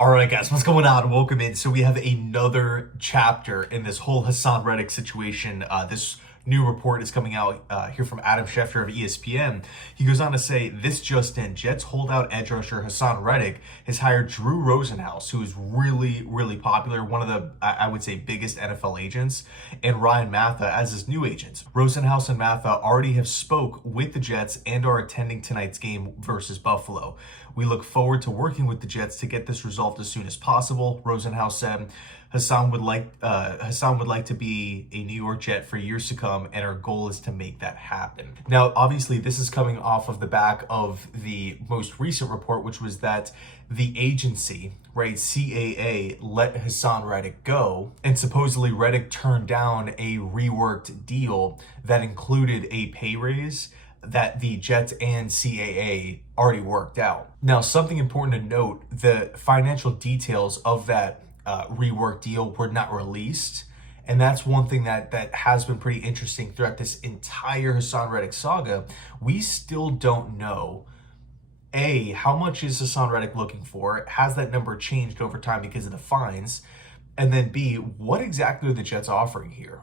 All right, guys, what's going on? Welcome in. So we have another chapter in this whole Haason Reddick situation. This new report is coming out here from Adam Schefter of ESPN. He goes on to say, this just in, Jets holdout edge rusher Haason Reddick has hired Drew Rosenhaus, who is really popular, one of the, I would say, biggest NFL agents, and Ryan Matha as his new agents. Rosenhaus and Matha already have spoke with the Jets and are attending tonight's game versus Buffalo. We look forward to working with the Jets to get this resolved as soon as possible, Rosenhaus said. Haason would like to be a New York Jet for years to come, and our goal is to make that happen. Now, obviously, this is coming off of the back of the most recent report, which was that the agency, right, CAA, let Haason Reddick go, and supposedly Reddick turned down a reworked deal that included a pay raise that the Jets and CAA already worked out. Now, something important to note, the financial details of that rework deal were not released. And that's one thing that has been pretty interesting throughout this entire Haason Reddick saga. We still don't know, A, how much is Haason Reddick looking for? Has that number changed over time because of the fines? And then B, what exactly are the Jets offering here?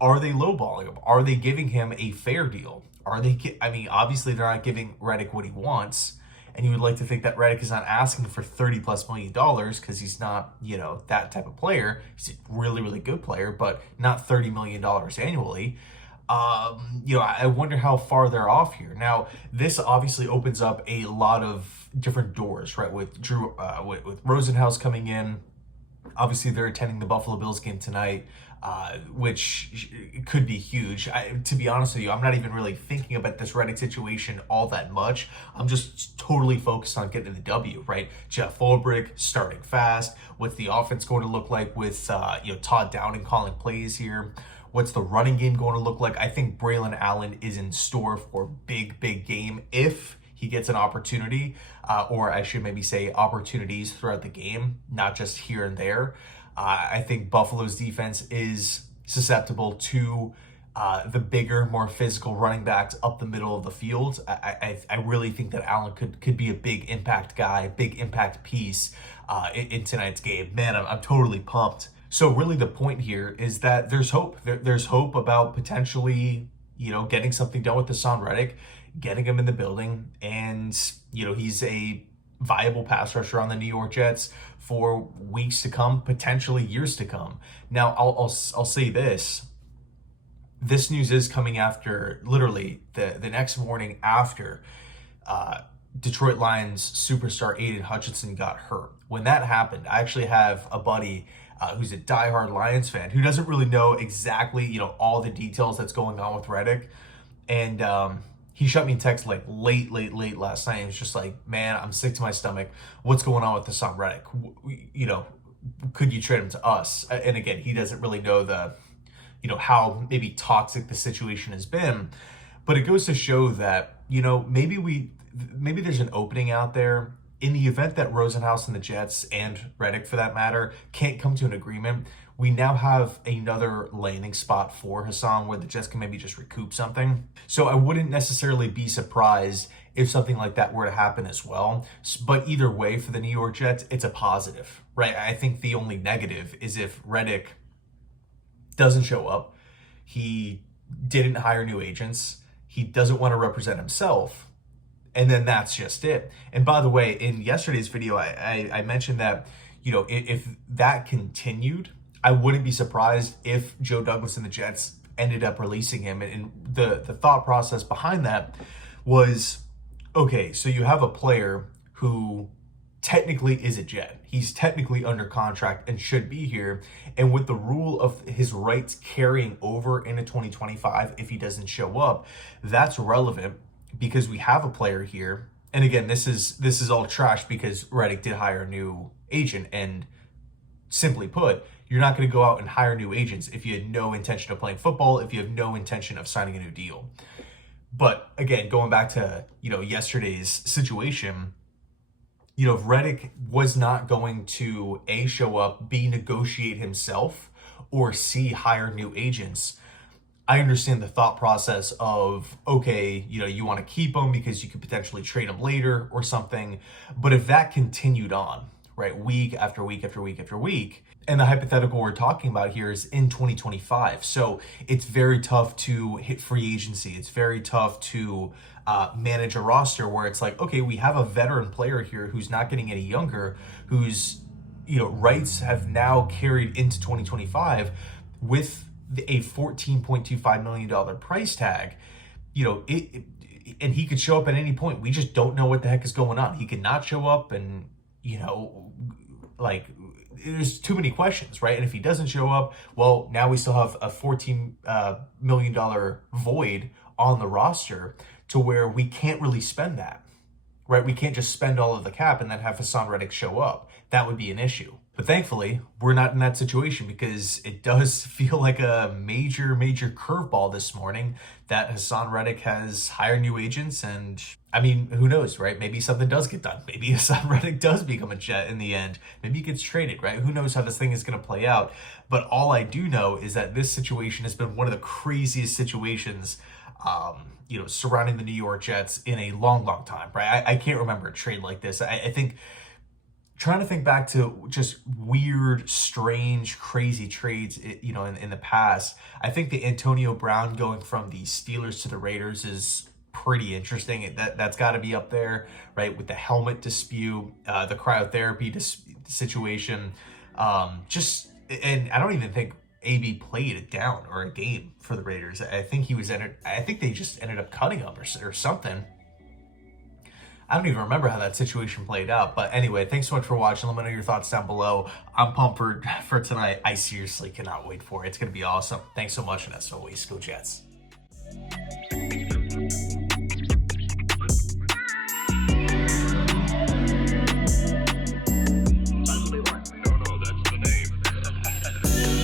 Are they lowballing him? Are they giving him a fair deal? Obviously they're not giving Reddick what he wants. And you would like to think that Reddick is not asking for $30+ million because he's not, that type of player. He's a really good player, but not $30 million annually. I wonder how far they're off here. Now, this obviously opens up a lot of different doors, right? With Drew, with Rosenhaus coming in. Obviously, they're attending the Buffalo Bills game tonight, which could be huge. To be honest with you, I'm not even really thinking about this Reddick situation all that much. I'm just totally focused on getting the W, right? Jeff Ulbrich starting fast. What's the offense going to look like with Todd Downing calling plays here? What's the running game going to look like? I think Braylon Allen is in store for big game if he gets an opportunity, or I should maybe say opportunities throughout the game, not just here and there. I think Buffalo's defense is susceptible to the bigger, more physical running backs up the middle of the field. I really think that Allen could be a big impact guy, big impact piece in tonight's game. Man, I'm totally pumped. So really the point here is that there's hope. There's hope about potentially, getting something done with Haason Reddick, getting him in the building, and he's a viable pass rusher on the New York Jets for weeks to come, potentially years to come. Now, I'll say this. This news is coming after literally the next morning after Detroit Lions superstar Aiden Hutchinson got hurt. When that happened, I actually have a buddy who's a diehard Lions fan who doesn't really know exactly, all the details that's going on with Reddick. And he shot me a text like late last night. He was just like, man, I'm sick to my stomach. What's going on with Haason Reddick? Could you trade him to us? And again, he doesn't really know the, how maybe toxic the situation has been. But it goes to show that, maybe there's an opening out there. In the event that Rosenhaus and the Jets, and Reddick for that matter, can't come to an agreement, we now have another landing spot for Haason where the Jets can maybe just recoup something. So I wouldn't necessarily be surprised if something like that were to happen as well. But either way, for the New York Jets, it's a positive, right? I think the only negative is if Reddick doesn't show up, he didn't hire new agents, he doesn't want to represent himself, and then that's just it. And by the way, in yesterday's video, I mentioned that, if that continued, I wouldn't be surprised if Joe Douglas and the Jets ended up releasing him. And the thought process behind that was, okay, so you have a player who technically is a Jet. He's technically under contract and should be here. And with the rule of his rights carrying over into 2025, if he doesn't show up, that's relevant because we have a player here. And again, this is all trash because Reddick did hire a new agent. And simply put, you're not going to go out and hire new agents if you had no intention of playing football, if you have no intention of signing a new deal. But again, going back to, yesterday's situation, if Reddick was not going to A, show up, B, negotiate himself, or C, hire new agents, I understand the thought process of, okay, you want to keep him because you could potentially trade him later or something. But if that continued on, right? Week after week after week after week. And the hypothetical we're talking about here is in 2025. So it's very tough to hit free agency. It's very tough to manage a roster where it's like, okay, we have a veteran player here who's not getting any younger, whose rights have now carried into 2025 with a $14.25 million price tag. And he could show up at any point. We just don't know what the heck is going on. He could not show up, and there's too many questions, right? And if he doesn't show up, well, now we still have a $14 million void on the roster to where we can't really spend that, right? We can't just spend all of the cap and then have Haason Reddick show up. That would be an issue. But thankfully, we're not in that situation, because it does feel like a major, major curveball this morning that Haason Reddick has hired new agents. And I mean, who knows, right? Maybe something does get done. Maybe Haason Reddick does become a Jet in the end. Maybe he gets traded, right? Who knows how this thing is going to play out. But all I do know is that this situation has been one of the craziest situations surrounding the New York Jets in a long, long time, right? I can't remember a trade like this. I think trying to think back to just weird, strange, crazy trades, in the past, I think the Antonio Brown going from the Steelers to the Raiders is pretty interesting. That's got to be up there, right? With the helmet dispute, the cryotherapy situation, and I don't even think AB played it down or a game for the Raiders. I think they just ended up cutting him or something. I don't even remember how that situation played out. But anyway, thanks so much for watching. Let me know your thoughts down below. I'm pumped for tonight. I seriously cannot wait for it. It's going to be awesome. Thanks so much. And as always, go Jets.